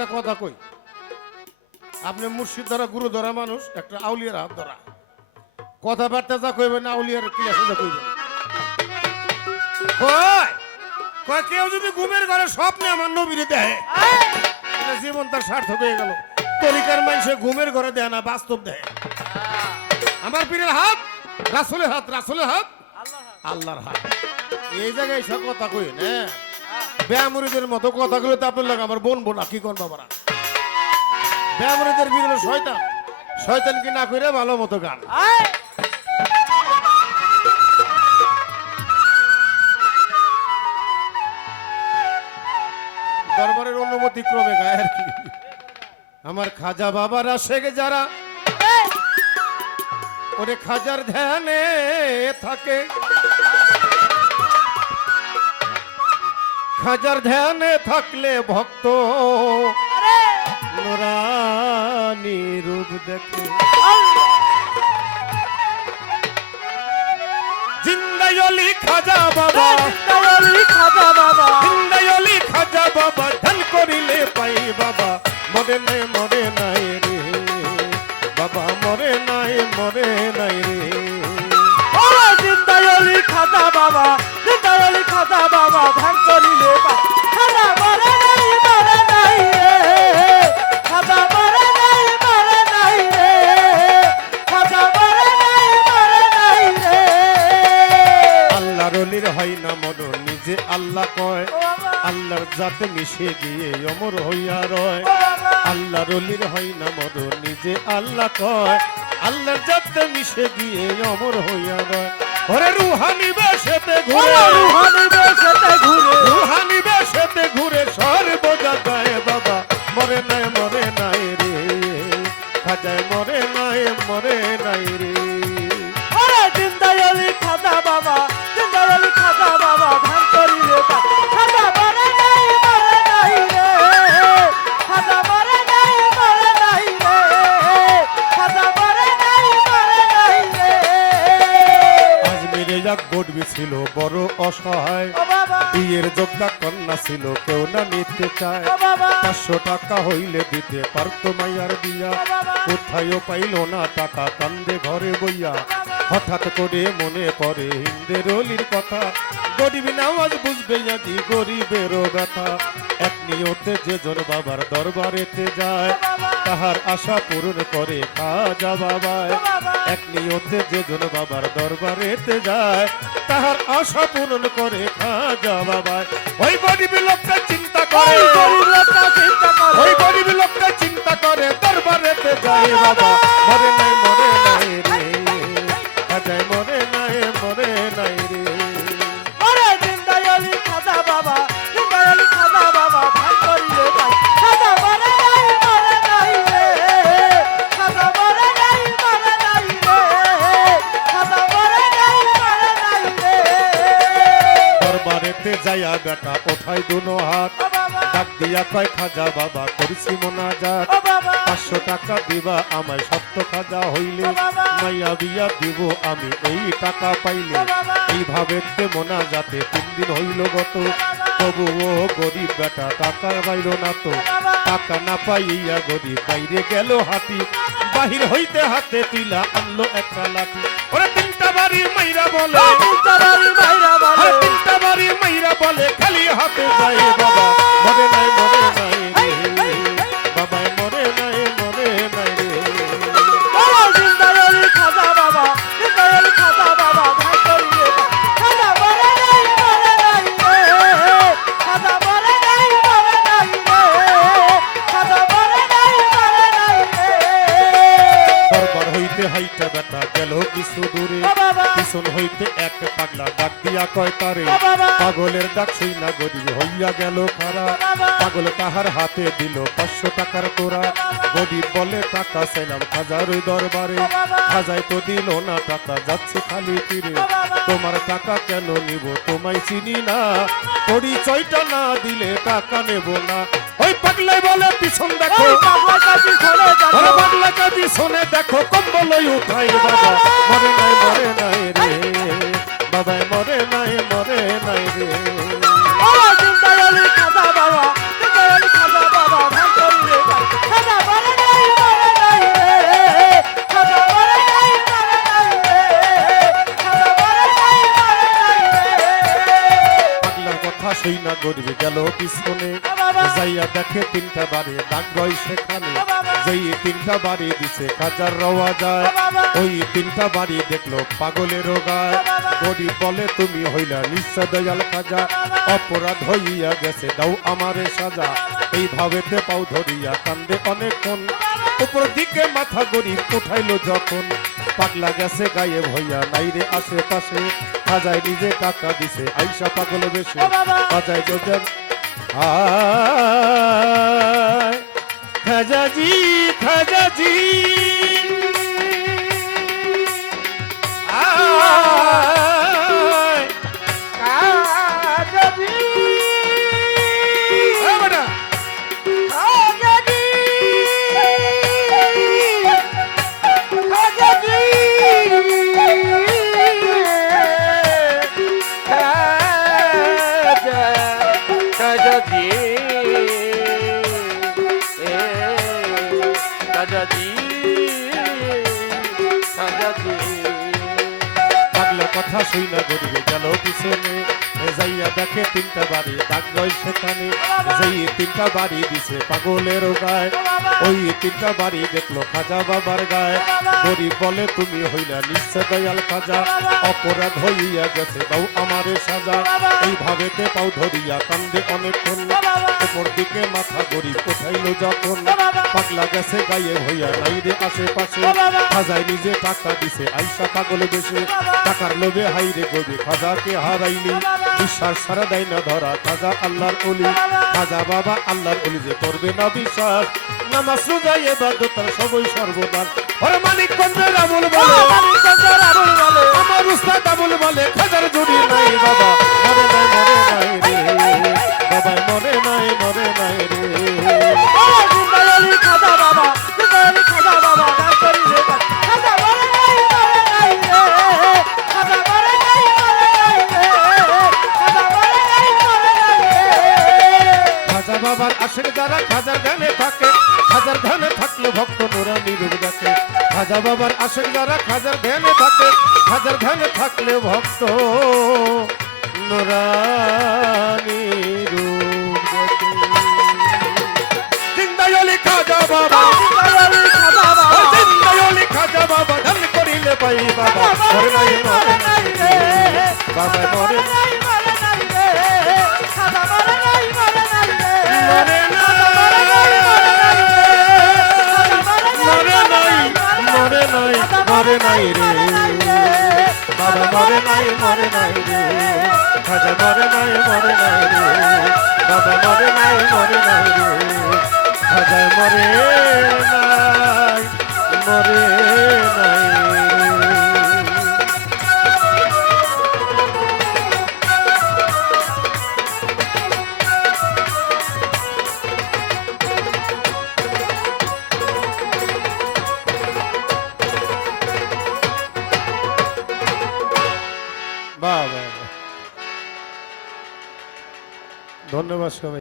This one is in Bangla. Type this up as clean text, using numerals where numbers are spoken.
একটা কথা কই, আপনি মুর্শিদ ধরা গুরু ধরা মানুষ, একটা আউলিয়ার হাত ধরা, কথাবার্তা যা কইবেন আউলিয়ার ক্লাসে যা কইবেন। কয় কয় কেউ যদি ঘুমের ঘরে স্বপ্নে আমার নবীরে দেয়, তাহলে জীবন তার সার্থক হয়ে গেল। তরিকার মানুষে ঘুমের ঘরে দেয় না, বাস্তব দেয়। আমার পীরের হাত রাসূলের হাত, রাসূলের হাত আল্লাহর হাত। এই জায়গায় সব কথা কই না, বেয়ামুরিদের মতো কথাগুলো তো আপনার লাগে আমার বনবো না, কি কোন বাবারা। বেয়ামুরিদের বিরুদ্ধে শয়তান, শয়তান কি না কইরে ভালো মতো গান। দরবারের অনুমতি ক্রমে গায় আর কি। আমার খাজা বাবারা শেখে যারা, ওরে খাজার ধ্যানে থাকে, খাজার ধ্যানে থাকলে ভক্ত নুরানি রূপ দেখে। জিন্দাই অলি খাজা বাবা, জিন্দাই খাজা বাবা, জিন্দাই অলি খাজা বাবা, ধ্যান করিলে পাই বাবা, মরে নাই মরে নাই রে বাবা, মরে নাই মরে নাই রে। ও জিন্দাই খাজা বাবা, জিন্দাই খাজা বাবা, ধ্যান করিলে পাই খাজা মরে নাই রে, খাজা মরে নাই রে, খাজা মরে নাই রে। আল্লাহর অলির হয় না মরণ, নিজে আল্লাহ কয়, আল্লাহর জাতে মিশে গিয়ে অমর হইয়া রয়। আল্লাহর অলির হয় না মরণ, নিজে আল্লাহ কয়, আল্লাহর জাতে মিশে গিয়ে অমর হইয়া রয়। ওরে রুহানি বেশেতে ঘুরে, রুহানি বেশেতে ঘুরে, রুহানি বেশেতে ঘুরে সর্বদা গায় বাবা, মরে নাই রে খাজায়, মরে নাই রে। ওরে জিন্দাই খাজা বাবা, জিন্দাই খাজা বাবা, ধ্যান করিলে পাই খাজা মরে নাই রে, খাজা মরে নাই রে, খাজা মরে নাই রে। আজমিরে এক গড়বি ছিল বড় অসহায়, ও বাবা, বিয়ের যোদ্ধা কন্যা ছিল কেউ না নিতে চায়। ও বাবা, 500 টাকা হইলে দিতে পারতো মাইয়ার বিয়া, কোথায়ও পাইল না টাকা, কান্দে ঘরে বইয়া। হঠাৎ করে মনে পড়ে হিন্দের অলির কথা, গরিব নামাজ বুঝবে আজি গরিবেরও ব্যথা। এক নিয়তে যেজন বাবার দরবারেতে যায়, তাহার আশা পূরণ করে খাজা বাবায়। এক নিয়তে যেজন বাবার দরবারেতে যায়, তাহার আশা পূরণ করে খাজা বাবায়। ওই গরিব লোকটা চিন্তা করে, ওই গরিব লোকটা চিন্তা করে, ওই গরিব লোকটা চিন্তা করে দরবারেতে যায় বাবা, মরে নাই রে খাজায়, মরে নাই রে। ওরে জিন্দাই খাজা বাবা, জিন্দাই খাজা বাবা, ধ্যান করিলে পাই খাজা মরে নাই রে, খাজা মরে নাই রে, খাজা মরে নাই রে। দরবারেতে যাইয়া বেটা ওঠাই দুনো হাত, ও বাবা, ডাক দিয়া কয় খাজা বাবা করিছি মোনাজাত। ও বাবা, 500 টাকা দিবা আমায় সত্য খাজা হইলে, ও বাবা, মাইয়া বিয়া দিব আমি এই টাকা পাইলে। ও বাবা, এইভাবে মোনাজাতে 3 দিন হইল গত, তবুও গরিব বেটা টাকা পাইল না তো। টাকা না পাইয়া গরিব বাইরে গেল হাতি, বাহির হইতে হাতে তুইলা আনলো একটা লাঠি। ওরে 3টা বাড়ি মাইরা বলে, জিন্দাই মাইরা বলে, আরে 3টা বাড়ি মাইরা বলে খালি হাতে যায় বাবা, মরে নাই রে বাবা, মরে নাই রে। ও জিন্দাই খাজা বাবা, জিন্দাই খাজা বাবা, ধ্যান করিলে পাই খাজা মরে নাই রে, খাজা মরে নাই রে, খাজা মরে নাই রে। দরবার হইতে হাইটা বেটা গেল কিছু দূরে, ও বাবা, পিছন হইতে এক পাগলা ডাক দিয়া কয় তারে, ও বাবা, পাগলের ডাক শুই না গরিব হইয়া গেল খারা। পাগল তাহার হাতে দিল 500 টাকার তোরা, গরিব বলে টাকা চাইলাম খাজার ওই দরবারে, খাজাই তো দিল না টাকা, যাচ্ছে খালি তীরে। তোমার টাকা কেন নিব তোমায় চিনি না, পরিচয়টা না দিলে টাকা নেব না। ওই পাগলাই বলে পিছন দেখো, ওই পাগলা কাজী শোনে দেখো, আরে পাগলা কাজী শোনে দেখো, কম্বল উঠাই বাবা, মরে নাই রে বাবা, মরে নাই রে। ও জিন্দাই খাজা বাবা, জিন্দাই খাজা বাবা, ধ্যান করিলে গরিবে গেল পিছনে বাবা। যাইয়া দেখে তিনটা বাড়ি দাগ রয় সেখানে বাবা। যেই তিনটা বাড়ি দিছে কাজার রওয়া যায় বাবা। ওই তিনটা বাড়ি দেখলো পাগলের গায় বাবা। গরিব বলে তুমি হইলা নিঃস্ব দয়াল খাজা অপরাধ হইয়া গেছে দাও আমারে সাজা এইভাবেতে পাও ধরিয়া কান্দে অনেকক্ষণ উপর দিকে মাথা গরিব উঠাইলো যখন পাগলা গেছে গায়ে ভইয়া নাইরে আশেপাশে খাজায় নিজে টাকা দিছে আইসা পাগল বেশি বাবা। খাজায় যোজন খাজাজি খাজাজি আয় কাজী এ বেটা কাজী কাজী কাজী পাগলা কথা শুই না গরিবে গেল পিছনে যাইয়া দেখে তিনটা বাড়ি দাগ রয় সেখানে যেই তিনটা বাড়ি দিছে পাগলের গায় ওই তিনটা বাড়ি দেখলো খাজা বাবার গায়ে গরিব বলে তুমি হইলা নিশ্চয় দয়াল খাজা অপরাধ হইয়া গেছে দাও আমারে সাজা এইভাবেতে পাও ধরিয়া কান্দে অনেকক্ষণ উপর দিকে মাথা গরিব উঠাইলো যখন পাগলা গেছে গায়ে হইয়া নাইরে আশেপাশে খাজায় নিজে টাকা দিছে আইসা পাগল বেশে টাকার লোভে হাইরে গবি খাজাকে হারাইলি বিশ্বাস সারা দেয় না ধরা খাজা আল্লাহর অলি খাজা বাবা আল্লাহর অলি যে করবে না বিশ্বাস নামাজ রোজা ইবাদত তার সবই সর্বনাশ ওরে মালিক কন্দের আমল বলে আমার উস্তাদ আমল বলে খাজার জুড়ি নাই বাবা মরে নাই রে বাবা মরে নাই রে খাজা বাবা খাজা বাবা গান করি রে খাজা মরে নাই খাজা মরে নাই খাজা মরে নাই খাজা বাবার আশের দ্বারা খাজার ধ্যানে থাকে খাজার ধ্যানে থাকলে ভক্ত নুরানি রূপ দেখে খাজা বাবার আশের দ্বারা খাজার ধ্যানে থাকে খাজার ধ্যানে থাকলে ভক্ত নুরানি রূপ দেখে জিন্দায়লি খাজা বাবা জিন্দায়লি খাজা বাবা ধ্যান করিলে পাই বাবা মরে নাই রে বাবা মরে নাই মরে নাই রে বাবা মরে নাই রে খাজা মরে নাই রে বাবা মরে নাই রে খাজা মরে নাই বাবা ধন্যবাদ সবাই।